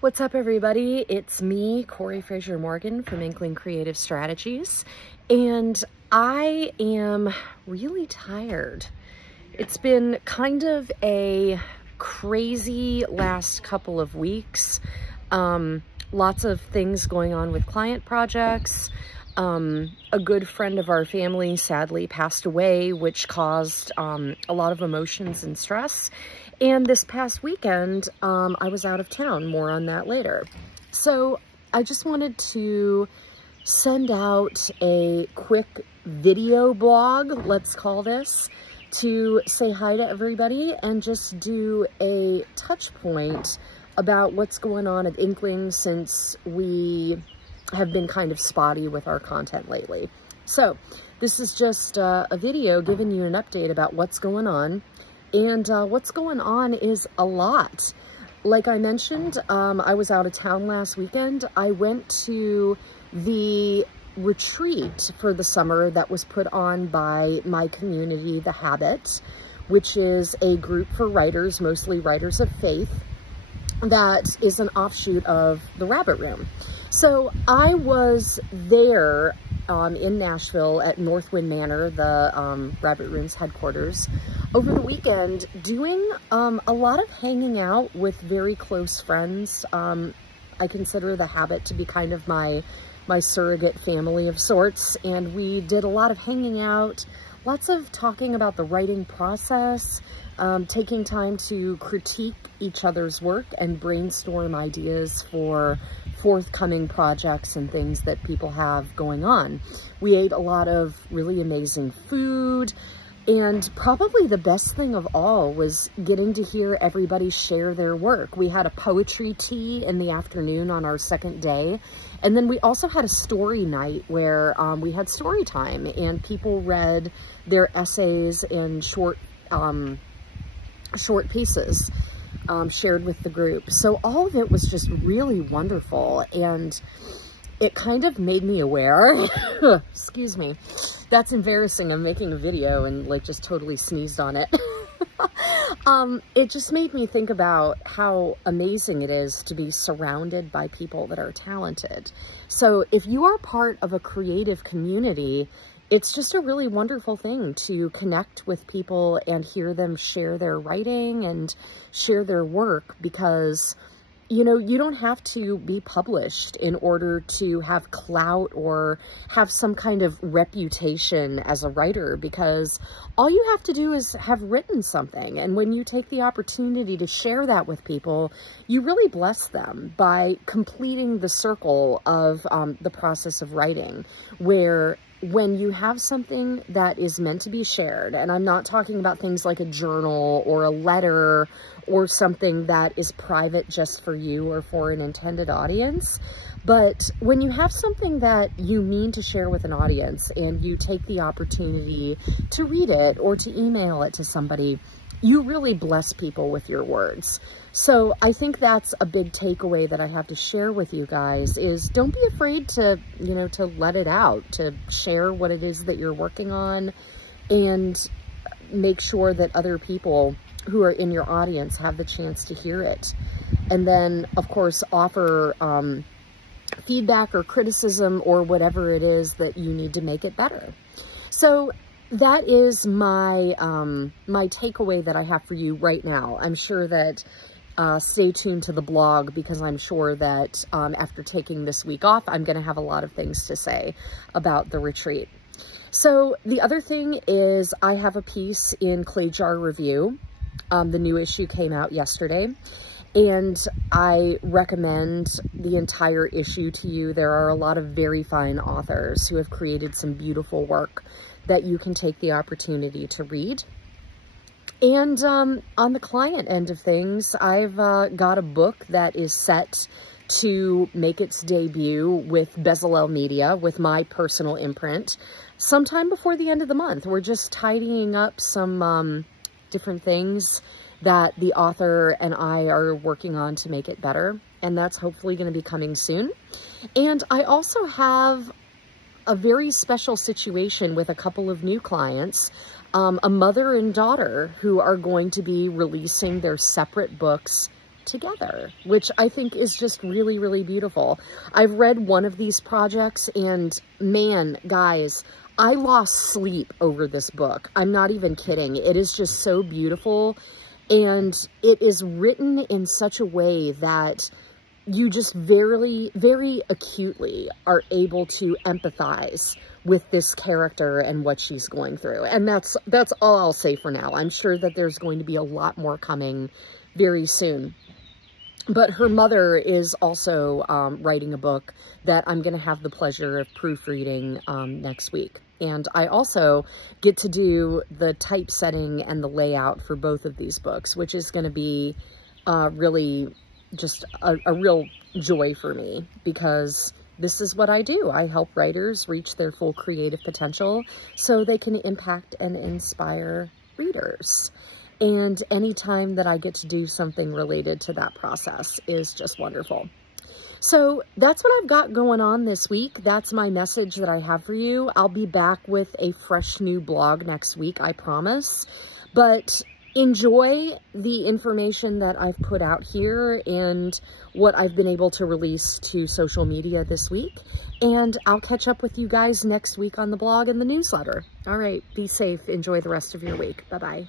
What's up, everybody? It's me, Corey Fraser Morgan from Inkling Creative Strategies, and I am really tired. It's been kind of a crazy last couple of weeks. Lots of things going on with client projects. A good friend of our family sadly passed away, which caused a lot of emotions and stress. And this past weekend, I was out of town. More on that later. So I just wanted to send out a quick video blog, let's call this, to say hi to everybody and just do a touch point about what's going on at Inkling since we have been kind of spotty with our content lately. So this is just a video giving you an update about what's going on. And what's going on is a lot. Like I mentioned, I was out of town last weekend. I went to the retreat for the summer that was put on by my community, The Habit, which is a group for writers, mostly writers of faith, that is an offshoot of the Rabbit Room. So I was there in Nashville at Northwind Manor, the Rabbit Room's headquarters, over the weekend, doing a lot of hanging out with very close friends. I consider The Habit to be kind of my surrogate family of sorts, and we did a lot of hanging out, lots of talking about the writing process, taking time to critique each other's work and brainstorm ideas for forthcoming projects and things that people have going on. We ate a lot of really amazing food, and probably the best thing of all was getting to hear everybody share their work. We had a poetry tea in the afternoon on our second day, and then we also had a story night where we had story time and people read their essays and short pieces shared with the group. So all of it was just really wonderful, and it kind of made me aware, excuse me, that's embarrassing. I'm making a video and like just totally sneezed on it. It just made me think about how amazing it is to be surrounded by people that are talented. So if you are part of a creative community, it's just a really wonderful thing to connect with people and hear them share their writing and share their work, because, you know, you don't have to be published in order to have clout or have some kind of reputation as a writer, because all you have to do is have written something. And when you take the opportunity to share that with people, you really bless them by completing the circle of the process of writing, where when you have something that is meant to be shared, and I'm not talking about things like a journal or a letter or something that is private just for you or for an intended audience, but when you have something that you mean to share with an audience and you take the opportunity to read it or to email it to somebody, you really bless people with your words. So I think that's a big takeaway that I have to share with you guys is don't be afraid to, you know, to let it out, to share what it is that you're working on, and make sure that other people who are in your audience have the chance to hear it. And then, of course, offer feedback or criticism or whatever it is that you need to make it better. So that is my my takeaway that I have for you right now. I'm sure that stay tuned to the blog, because I'm sure that after taking this week off, I'm going to have a lot of things to say about the retreat. So the other thing is I have a piece in Clay Jar Review. The new issue came out yesterday, and I recommend the entire issue to you. There are a lot of very fine authors who have created some beautiful work that you can take the opportunity to read. And on the client end of things, I've got a book that is set to make its debut with Bezalel Media, with my personal imprint, sometime before the end of the month. We're just tidying up some different things that the author and I are working on to make it better, and that's hopefully going to be coming soon. And I also have a very special situation with a couple of new clients, a mother and daughter who are going to be releasing their separate books together, which I think is just really, really beautiful. I've read one of these projects, and man, guys, I lost sleep over this book. I'm not even kidding. It is just so beautiful, and it is written in such a way that you just very, very acutely are able to empathize with this character and what she's going through. And that's all I'll say for now. I'm sure that there's going to be a lot more coming very soon. But her mother is also writing a book that I'm going to have the pleasure of proofreading next week. And I also get to do the typesetting and the layout for both of these books, which is going to be really just a real joy for me, because this is what I do. I help writers reach their full creative potential so they can impact and inspire readers. And anytime that I get to do something related to that process is just wonderful. So that's what I've got going on this week. That's my message that I have for you. I'll be back with a fresh new blog next week, I promise. But enjoy the information that I've put out here and what I've been able to release to social media this week. And I'll catch up with you guys next week on the blog and the newsletter. All right, be safe. Enjoy the rest of your week. Bye-bye.